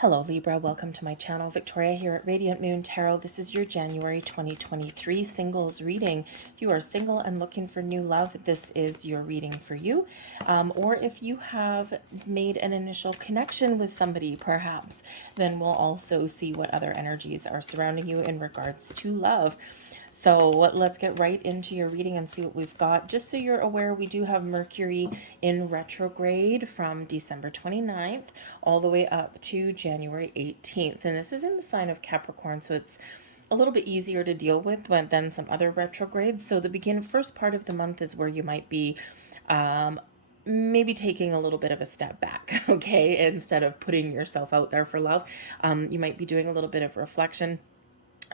Hello Libra, welcome to my channel. Victoria here at Radiant Moon Tarot. This is your January 2023 singles reading. If you are single and looking for new love, this is your reading for you. Or if you have made an initial connection with somebody perhaps, then we'll also see what other energies are surrounding you in regards to love. So let's get right into your reading and see what we've got. Just so you're aware, we do have Mercury in retrograde from December 29th all the way up to January 18th. And this is in the sign of Capricorn, so it's a little bit easier to deal with than some other retrogrades. So the first part of the month is where you might be maybe taking a little bit of a step back, okay? Instead of putting yourself out there for love, you might be doing a little bit of reflection.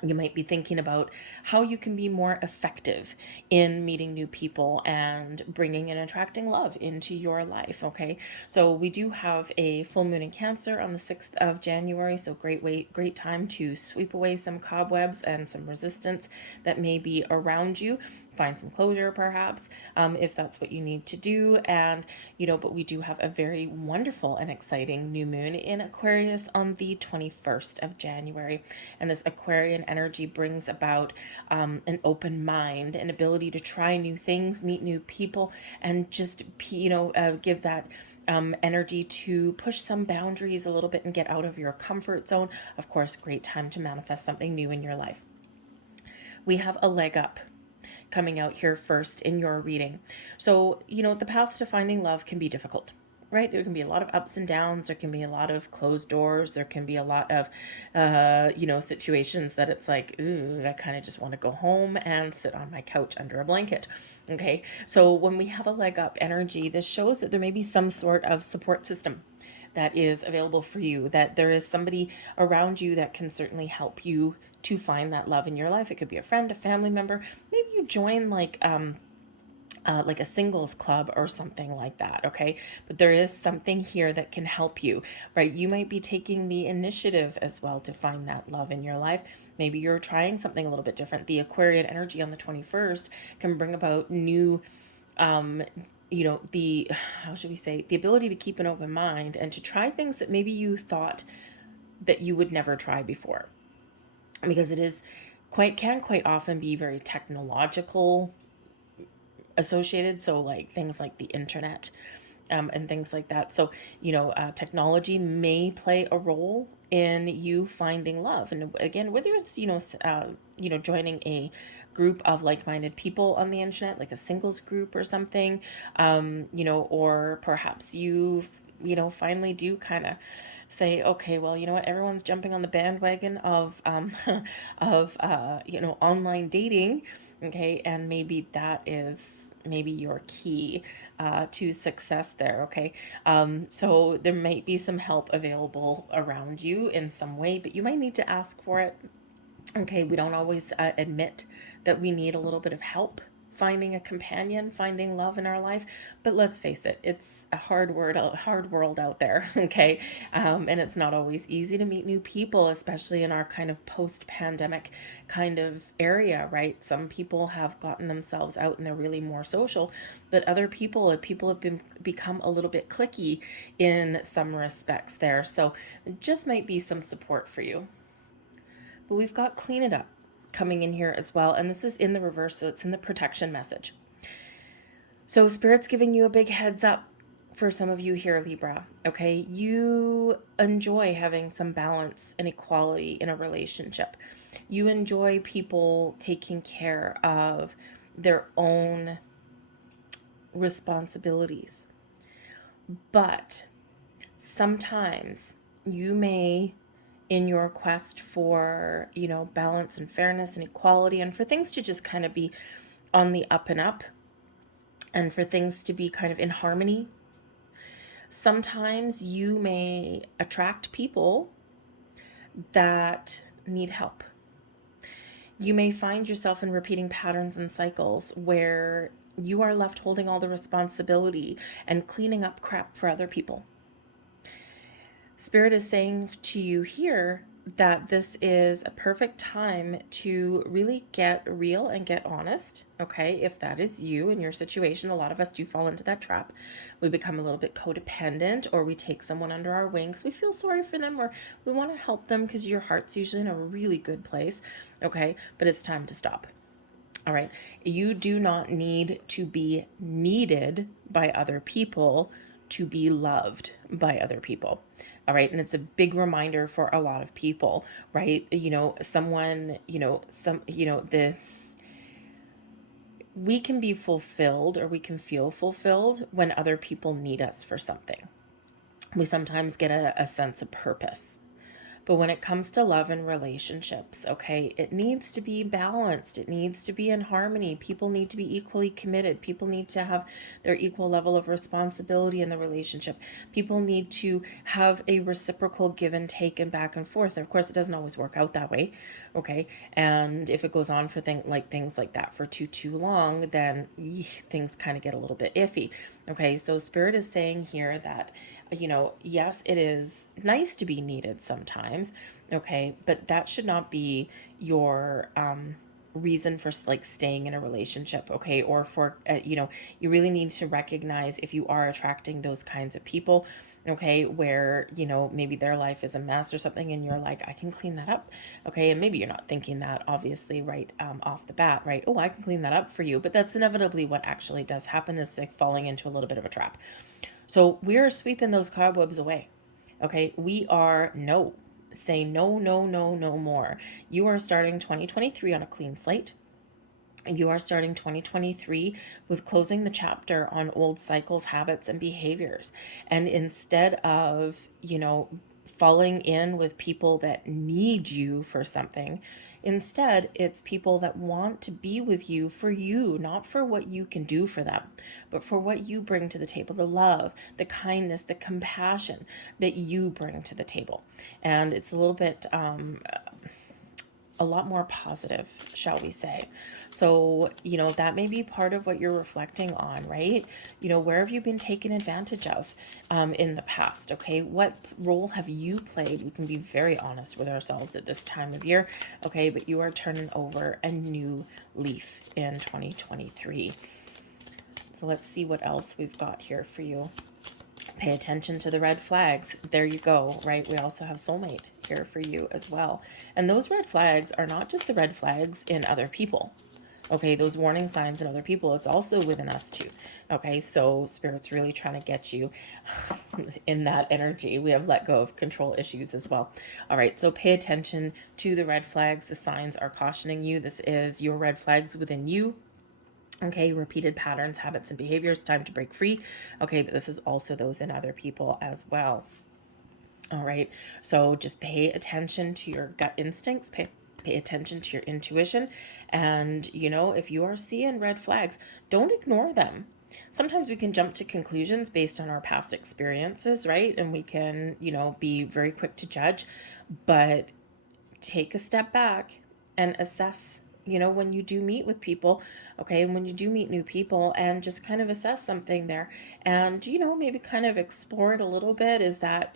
You might be thinking about how you can be more effective in meeting new people and bringing and attracting love into your life, okay? So we do have a full moon in Cancer on the 6th of January, so great time to sweep away some cobwebs and some resistance that may be around you. Find some closure perhaps, if that's what you need to do. And but we do have a very wonderful and exciting new moon in Aquarius on the 21st of January, and this Aquarian energy brings about an open mind, an ability to try new things, meet new people, and just give that energy to push some boundaries a little bit and get out of your comfort zone. Of course, great time to manifest something new in your life. We have a leg up coming out here first in your reading. So, the path to finding love can be difficult, right? There can be a lot of ups and downs. There can be a lot of closed doors. There can be a lot of, situations that it's like, ooh, I kind of just want to go home and sit on my couch under a blanket. Okay. So when we have a leg up energy, this shows that there may be some sort of support system that is available for you, that there is somebody around you that can certainly help you to find that love in your life. It could be a friend, a family member. Maybe you join like a singles club or something like that, okay? But there is something here that can help you, right? You might be taking the initiative as well to find that love in your life. Maybe you're trying something a little bit different. The Aquarian energy on the 21st can bring about new the how should we say, the ability to keep an open mind and to try things that maybe you thought that you would never try before, because it is can quite often be very technological associated. So like things like the internet and things like that. So technology may play a role in you finding love. And again, whether it's joining a group of like-minded people on the internet, like a singles group or something, or perhaps you finally do kind of say, okay, well, you know what, everyone's jumping on the bandwagon of online dating, okay, and maybe that is your key to success there, okay? So there might be some help available around you in some way, but you might need to ask for it. Okay, we don't always admit that we need a little bit of help finding a companion, finding love in our life. But let's face it, it's a hard world out there, okay? And it's not always easy to meet new people, especially in our kind of post-pandemic kind of area, right? Some people have gotten themselves out and they're really more social, but other people have become a little bit cliquey in some respects there. So it just might be some support for you. But we've got clean it up coming in here as well. And this is in the reverse, so it's in the protection message. So Spirit's giving you a big heads up for some of you here, Libra, okay? You enjoy having some balance and equality in a relationship. You enjoy people taking care of their own responsibilities. But sometimes you may, in your quest for, balance and fairness and equality, and for things to just kind of be on the up and up, and for things to be kind of in harmony, sometimes you may attract people that need help. You may find yourself in repeating patterns and cycles where you are left holding all the responsibility and cleaning up crap for other people. Spirit is saying to you here that this is a perfect time to really get real and get honest, okay? If that is you in your situation, a lot of us do fall into that trap. We become a little bit codependent, or we take someone under our wings. We feel sorry for them, or we want to help them because your heart's usually in a really good place, okay? But it's time to stop. All right. You do not need to be needed by other people to be loved by other people. All right. And it's a big reminder for a lot of people, right? Someone, we can be fulfilled, or we can feel fulfilled when other people need us for something. We sometimes get a sense of purpose. But when it comes to love and relationships, okay, it needs to be balanced. It needs to be in harmony. People need to be equally committed. People need to have their equal level of responsibility in the relationship. People need to have a reciprocal give and take and back and forth. Of course, it doesn't always work out that way, okay? And if it goes on for things like that for too long, then things kind of get a little bit iffy. Okay, so Spirit is saying here that, yes, it is nice to be needed sometimes, okay, but that should not be your reason for like staying in a relationship, okay, or for, you really need to recognize if you are attracting those kinds of people, okay, where, maybe their life is a mess or something, and you're like, I can clean that up, okay, and maybe you're not thinking that obviously right off the bat, right? Oh, I can clean that up for you, but that's inevitably what actually does happen, is like falling into a little bit of a trap. So we're sweeping those cobwebs away, okay? Say no, no, no, no more. You are starting 2023 on a clean slate. You are starting 2023 with closing the chapter on old cycles, habits, and behaviors. And instead of, falling in with people that need you for something, instead, it's people that want to be with you for you, not for what you can do for them, but for what you bring to the table, the love, the kindness, the compassion that you bring to the table. And it's a little bit, a lot more positive, shall we say. So, that may be part of what you're reflecting on, right? Where have you been taken advantage of in the past? Okay, what role have you played? We can be very honest with ourselves at this time of year, okay? But you are turning over a new leaf in 2023. So let's see what else we've got here for you. Pay attention to the red flags. There you go, right? We also have soulmate here for you as well. And those red flags are not just the red flags in other people. Okay, those warning signs in other people, it's also within us too. Okay, so Spirit's really trying to get you in that energy. We have let go of control issues as well. All right, so pay attention to the red flags. The signs are cautioning you. This is your red flags within you. Okay, repeated patterns, habits, and behaviors, time to break free. Okay, but this is also those in other people as well. All right, so just pay attention to your gut instincts, pay attention to your intuition, and if you are seeing red flags, don't ignore them. Sometimes we can jump to conclusions based on our past experiences, right? And we can, be very quick to judge, but take a step back and assess, when you do meet with people, okay, and when you do meet new people, and just kind of assess something there, and maybe kind of explore it a little bit. Is that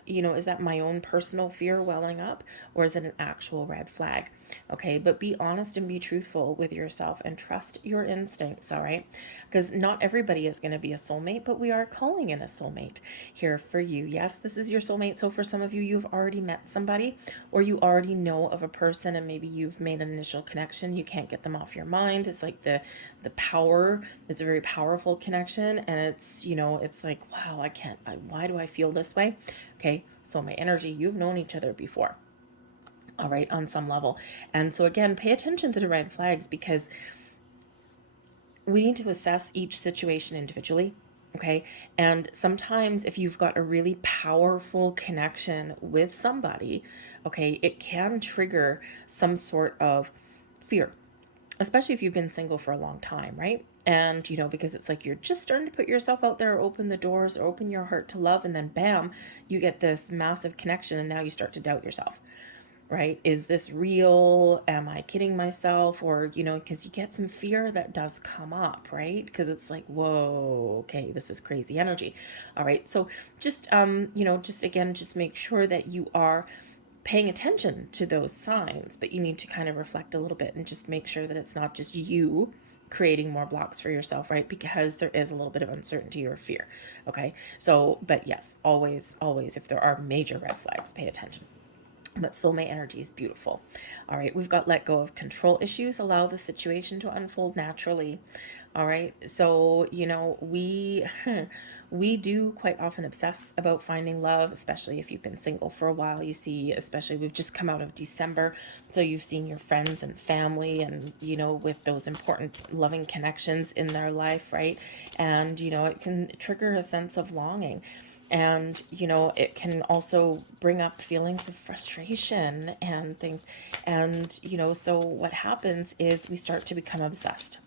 my own personal fear welling up, or is it an actual red flag? Okay, but be honest and be truthful with yourself and trust your instincts. All right, because not everybody is going to be a soulmate, but we are calling in a soulmate here for you. Yes, this is your soulmate. So for some of you, you've already met somebody, or you already know of a person, and maybe you've made an initial connection. You can't get them off your mind. It's like the power. It's a very powerful connection, and it's it's like, wow, why do I feel this way? Okay, so my energy, you've known each other before, all right, on some level. And so again, pay attention to the red flags, because we need to assess each situation individually. Okay, and sometimes if you've got a really powerful connection with somebody, okay, it can trigger some sort of fear, especially if you've been single for a long time, right? And, because it's like you're just starting to put yourself out there, open the doors, or open your heart to love, and then bam, you get this massive connection, and now you start to doubt yourself, right? Is this real? Am I kidding myself? Or, because you get some fear that does come up, right? Because it's like, whoa, okay, this is crazy energy. All right. So just, just again, just make sure that you are paying attention to those signs, but you need to kind of reflect a little bit and just make sure that it's not just you creating more blocks for yourself, right? Because there is a little bit of uncertainty or fear. Okay. So, but yes, always, if there are major red flags, pay attention. But soulmate energy is beautiful. All right, we've got let go of control issues, allow the situation to unfold naturally. All right, so we we do quite often obsess about finding love, especially if you've been single for a while. You see, especially we've just come out of December, so you've seen your friends and family, and with those important loving connections in their life, right? And it can trigger a sense of longing. And it can also bring up feelings of frustration and things. And so what happens is we start to become obsessed.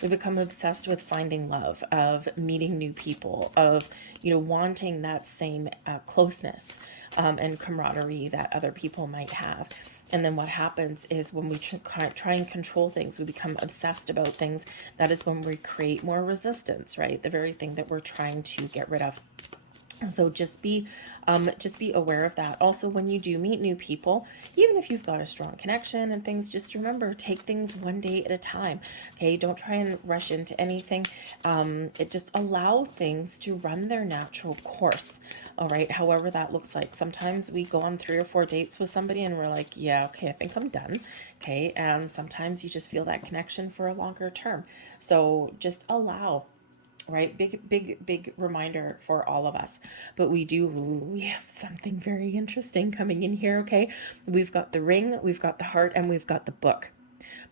We become obsessed with finding love, of meeting new people, of wanting that same closeness and camaraderie that other people might have. And then what happens is when we try and control things, we become obsessed about things. That is when we create more resistance, right? The very thing that we're trying to get rid of. So just be aware of that. Also, when you do meet new people, even if you've got a strong connection and things, just remember, take things one day at a time. Okay, don't try and rush into anything. It just allow things to run their natural course. All right, however that looks like. Sometimes we go on 3 or 4 dates with somebody and we're like, yeah, okay, I think I'm done. Okay, and sometimes you just feel that connection for a longer term. So just allow. Right, big reminder for all of us. But we have something very interesting coming in here. Okay, we've got the ring, we've got the heart, and we've got the book.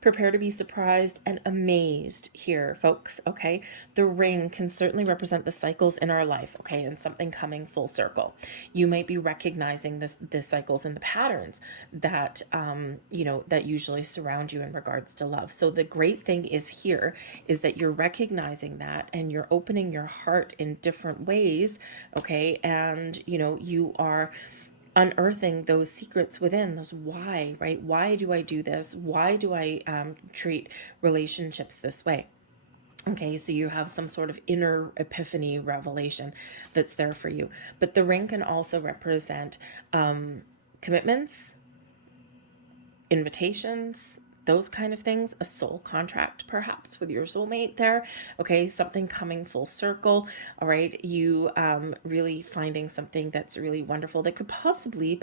Prepare to be surprised and amazed here, folks. Okay, the ring can certainly represent the cycles in our life, okay, and something coming full circle. You might be recognizing the cycles and the patterns that that usually surround you in regards to love. So the great thing is that you're recognizing that and you're opening your heart in different ways, okay, and you are unearthing those secrets within, those why, right? Why do I do this? Why do I treat relationships this way? Okay, so you have some sort of inner epiphany revelation that's there for you. But the ring can also represent commitments, invitations, those kind of things, a soul contract perhaps with your soulmate there. Okay, something coming full circle. All right, you really finding something that's really wonderful that could possibly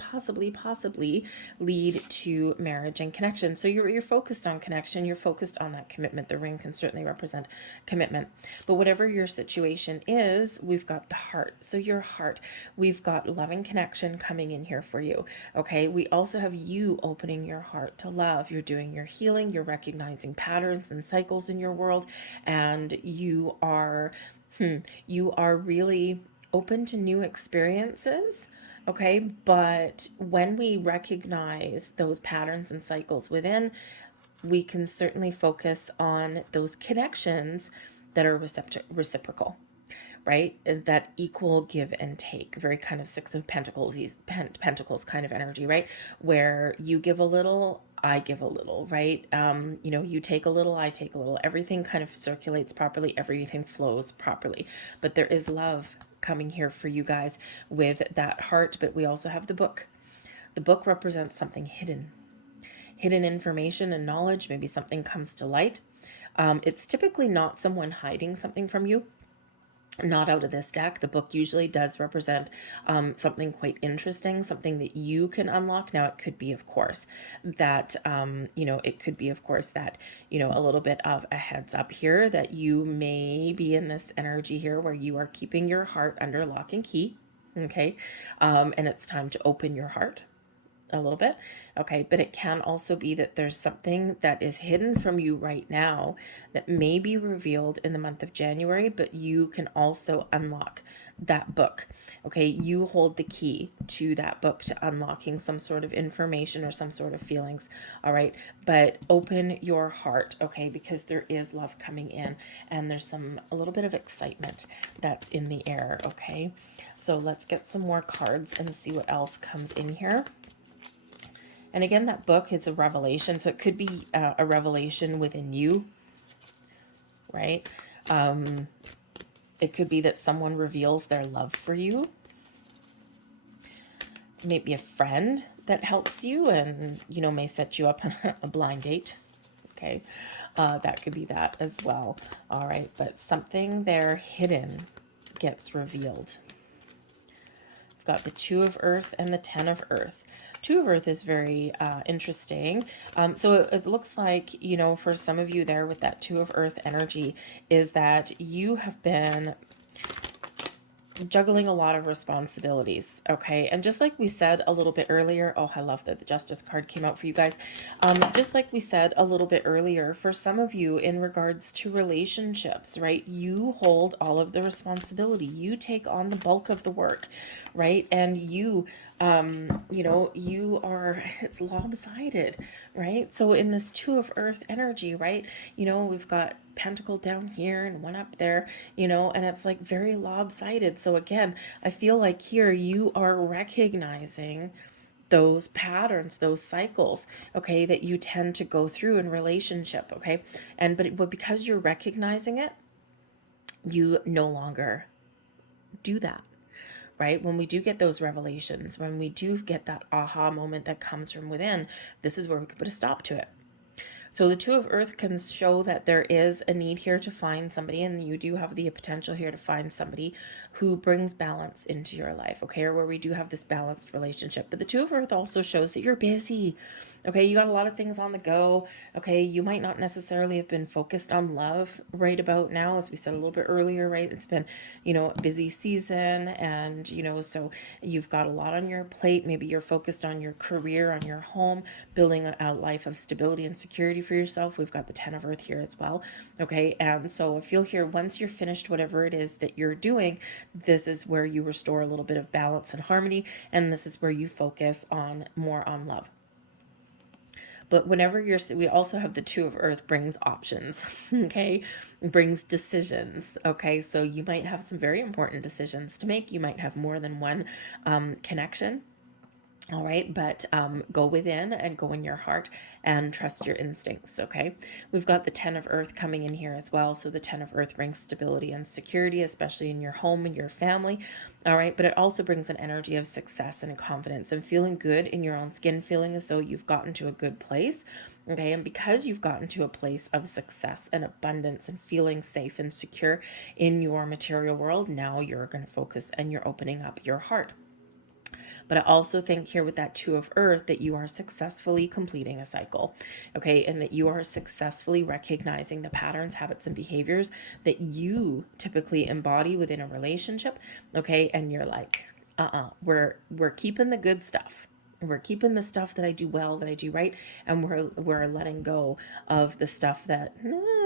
lead to marriage and connection. So you're focused on connection, you're focused on that commitment. The ring can certainly represent commitment. But whatever your situation is, we've got the heart. So your heart, we've got loving connection coming in here for you. Okay, we also have you opening your heart to love. You're doing your healing, you're recognizing patterns and cycles in your world, and you are really open to new experiences. Okay, but when we recognize those patterns and cycles within, we can certainly focus on those connections that are reciprocal, right? That equal give and take, very kind of Six of Pentacles, Pentacles kind of energy, right? Where you give a little, I give a little, right? You take a little, I take a little. Everything kind of circulates properly. Everything flows properly. But there is love coming here for you guys with that heart. But we also have the book. The book represents something hidden information and knowledge. Maybe something comes to light. It's typically not someone hiding something from you. Not out of this deck. The book usually does represent something quite interesting, something that you can unlock. Now, it could be, of course, that, it could be, of course, that, a little bit of a heads up here that you may be in this energy here where you are keeping your heart under lock and key. Okay. And it's time to open your heart a little bit. Okay, but it can also be that there's something that is hidden from you right now that may be revealed in the month of January, but you can also unlock that book. Okay, you hold the key to that book to unlocking some sort of information or some sort of feelings. All right, but open your heart, okay, because there is love coming in and there's a little bit of excitement that's in the air. Okay, so let's get some more cards and see what else comes in here. And again, that book, it's a revelation. So it could be a revelation within you, right? It could be that someone reveals their love for you. maybe a friend that helps you and, you know, may set you up on a blind date. Okay. That could be that as well. All right. But something there hidden gets revealed. We've got the Two of Earth and the Ten of Earth. Two of Earth is very interesting. So it looks like, you know, for some of you there with that Two of Earth energy is that you have been juggling a lot of responsibilities. Okay. And just like we said a little bit earlier, oh, I love that the Justice card came out for you guys. Just like we said a little bit earlier, for some of you in regards to relationships, right? You hold all of the responsibility. You take on the bulk of the work, right? And you know, you are, it's lopsided, right? So in this Two of Earth energy, right? You know, we've got pentacle down here and one up there, you know, and it's like very lopsided. So again, I feel like here you are recognizing those patterns, those cycles, okay, that you tend to go through in relationship, okay? And but because you're recognizing it, you no longer do that. Right? When we do get those revelations, when we do get that aha moment that comes from within, this is where we can put a stop to it. So the Two of Earth can show that there is a need here to find somebody, and you do have the potential here to find somebody who brings balance into your life, okay, or where we do have this balanced relationship. But the Two of Earth also shows that you're busy. Okay, you got a lot of things on the go. Okay, you might not necessarily have been focused on love right about now, as we said a little bit earlier, right? It's been, you know, a busy season, and, you know, so you've got a lot on your plate. Maybe you're focused on your career, on your home, building a life of stability and security for yourself. We've got the Ten of Earth here as well. Okay, and so I feel here, once you're finished whatever it is that you're doing, this is where you restore a little bit of balance and harmony, and this is where you focus on more on love. But whenever we also have the Two of Earth brings options, okay? Brings decisions, okay? So you might have some very important decisions to make. You might have more than one connection. All right, but go within and go in your heart and trust your instincts, okay? We've got the Ten of Earth coming in here as well. So the Ten of Earth brings stability and security, especially in your home and your family. All right, but it also brings an energy of success and confidence and feeling good in your own skin, feeling as though you've gotten to a good place. Okay, and because you've gotten to a place of success and abundance and feeling safe and secure in your material world, now you're going to focus and you're opening up your heart. But I also think here with that Two of Earth that you are successfully completing a cycle, okay? And that you are successfully recognizing the patterns, habits, and behaviors that you typically embody within a relationship, okay? And you're like, we're keeping the good stuff. We're keeping the stuff that I do well, that I do right, and we're letting go of the stuff that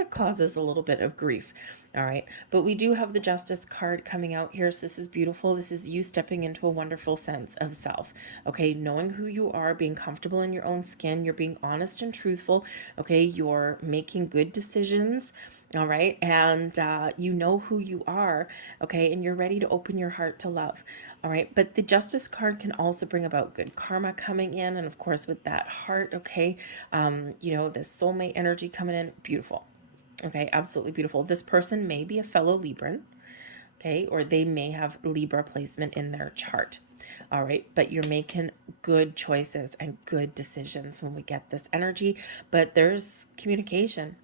causes a little bit of grief. All right, but we do have the Justice card coming out here, so this is beautiful. This is you stepping into a wonderful sense of self, okay? Knowing who you are, being comfortable in your own skin, you're being honest and truthful, okay? You're making good decisions, all right? And you know who you are, okay? And you're ready to open your heart to love, all right? But the Justice card can also bring about good karma coming in, and of course with that heart, okay? You know, the soulmate energy coming in, beautiful. Okay, absolutely beautiful. This person may be a fellow Libran, okay, or they may have Libra placement in their chart. All right, but you're making good choices and good decisions when we get this energy, but there's communication.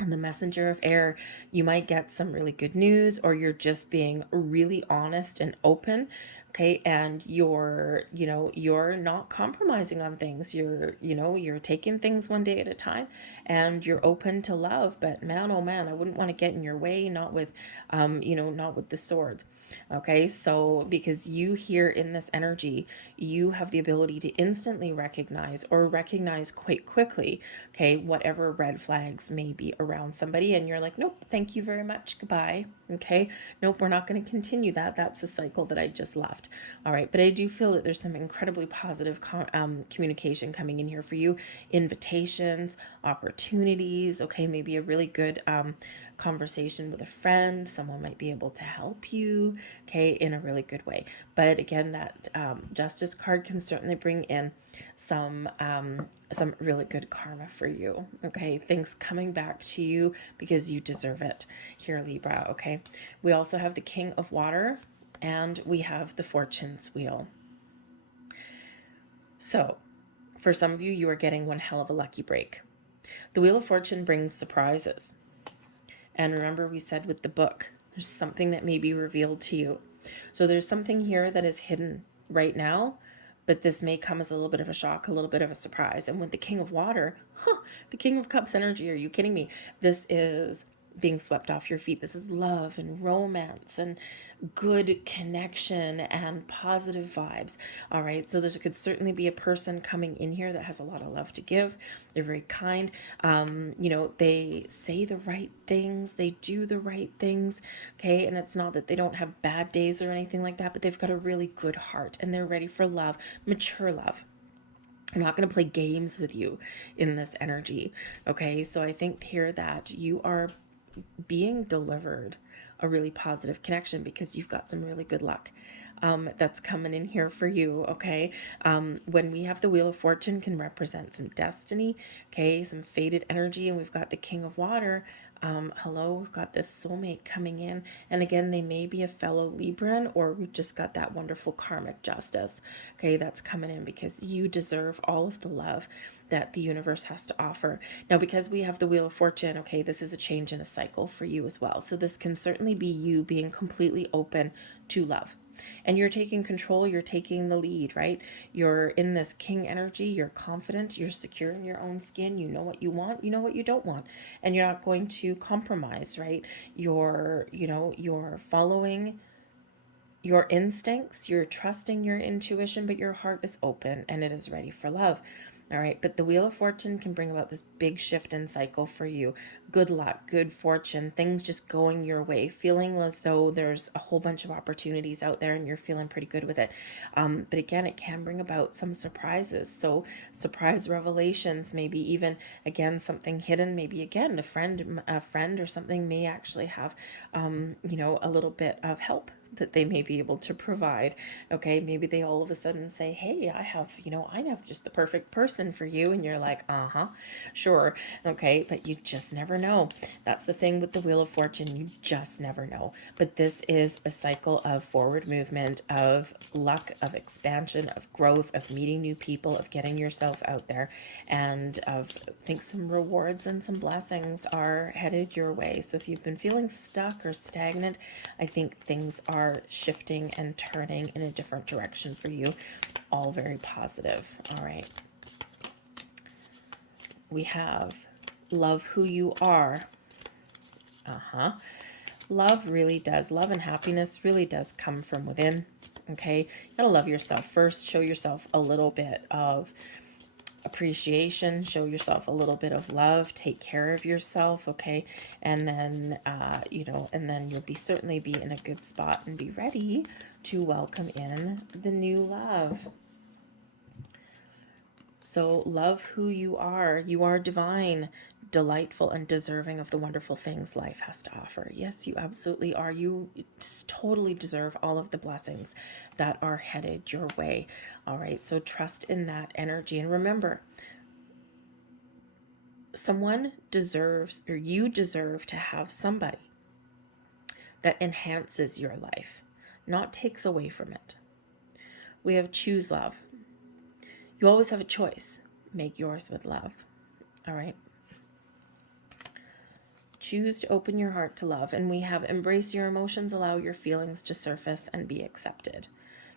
And the messenger of air, you might get some really good news, or you're just being really honest and open, okay? And you're, you know, you're not compromising on things. You're, you know, you're taking things one day at a time, and you're open to love. But man, oh man, I wouldn't want to get in your way, not with, you know, not with the sword. Okay, so because you here in this energy, you have the ability to instantly recognize or recognize quite quickly, okay, whatever red flags may be around somebody, and you're like, nope, thank you very much, goodbye. Okay, nope, we're not going to continue that. That's a cycle that I just left. All right, but I do feel that there's some incredibly positive communication coming in here for you, invitations, opportunities, okay, maybe a really good conversation with a friend. Someone might be able to help you, okay, in a really good way. But again, that Justice card can certainly bring in some really good karma for you, okay? Things coming back to you because you deserve it here, Libra, okay? We also have the King of Water, and we have the Fortune's Wheel. So for some of you, you are getting one hell of a lucky break. The Wheel of Fortune brings surprises. And remember, we said with the book, there's something that may be revealed to you. So there's something here that is hidden right now, but this may come as a little bit of a shock, a little bit of a surprise. And with the King of Water, the King of Cups energy, are you kidding me? This is being swept off your feet. This is love and romance and good connection and positive vibes. All right. So there could certainly be a person coming in here that has a lot of love to give. They're very kind. They say the right things. They do the right things. Okay. And it's not that they don't have bad days or anything like that, but they've got a really good heart and they're ready for love, mature love. I'm not going to play games with you in this energy. Okay. So I think here that you are being delivered a really positive connection because you've got some really good luck that's coming in here for you. Okay. When we have the Wheel of Fortune, can represent some destiny, okay, some faded energy, and we've got the King of Water. Hello, we've got this soulmate coming in, and again, they may be a fellow Libran, or we've just got that wonderful karmic justice, okay, that's coming in because you deserve all of the love that the universe has to offer. Now, because we have the Wheel of Fortune, okay, this is a change in a cycle for you as well. So this can certainly be you being completely open to love. And you're taking control, you're taking the lead, right? You're in this king energy, you're confident, you're secure in your own skin, you know what you want, you know what you don't want, and you're not going to compromise, right? You're following your instincts, you're trusting your intuition, but your heart is open and it is ready for love. All right, but the Wheel of Fortune can bring about this big shift in cycle for you. Good luck, good fortune, things just going your way, feeling as though there's a whole bunch of opportunities out there and you're feeling pretty good with it. But again, it can bring about some surprises. So surprise revelations, maybe even, again, something hidden, maybe again, a friend or something may actually have, a little bit of help that they may be able to provide. Okay, maybe they all of a sudden say, hey, I have just the perfect person for you, and you're like, sure. Okay, but you just never know. That's the thing with the Wheel of Fortune, you just never know. But this is a cycle of forward movement, of luck, of expansion, of growth, of meeting new people, of getting yourself out there, and of, I think, some rewards and some blessings are headed your way. So if you've been feeling stuck or stagnant, I think things are shifting and turning in a different direction for you. All very positive. All right. We have love who you are. Love and happiness really does come from within. Okay. You gotta love yourself first. Show yourself a little bit of appreciation, show yourself a little bit of love, take care of yourself, okay, and then and then you'll certainly be in a good spot and be ready to welcome in the new love. So love who you are. You are divine, delightful, and deserving of the wonderful things life has to offer. Yes, you absolutely are. You totally deserve all of the blessings that are headed your way. All right, so trust in that energy. And remember, someone deserves, or you deserve to have somebody that enhances your life, not takes away from it. We have choose love. You always have a choice. Make yours with love. All right. Choose to open your heart to love. And we have embrace your emotions, allow your feelings to surface and be accepted.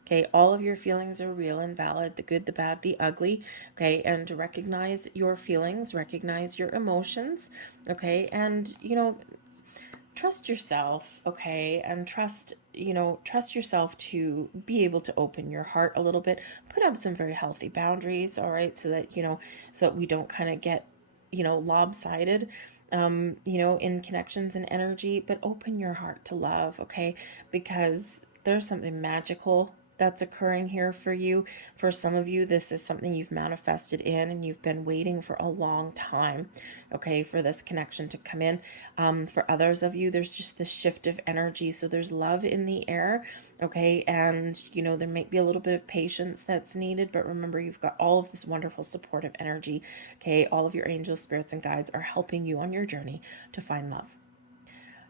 Okay, all of your feelings are real and valid, the good, the bad, the ugly. Okay, and recognize your feelings, recognize your emotions. Okay, and trust yourself, okay, and trust yourself to be able to open your heart a little bit, put up some very healthy boundaries, all right, so that so that we don't kind of get lopsided in connections and energy, but open your heart to love, okay, because there's something magical that's occurring here for you. For some of you, this is something you've manifested in and you've been waiting for a long time, okay, for this connection to come in. For others of you, there's just this shift of energy. So there's love in the air, okay, and there might be a little bit of patience that's needed, but remember, you've got all of this wonderful supportive energy, okay. All of your angels, spirits, and guides are helping you on your journey to find love.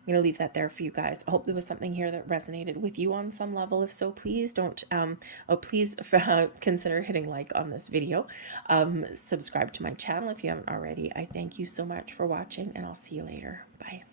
I'm going to leave that there for you guys. I hope there was something here that resonated with you on some level. If so, please don't, please consider hitting like on this video. Subscribe to my channel if you haven't already. I thank you so much for watching, and I'll see you later. Bye.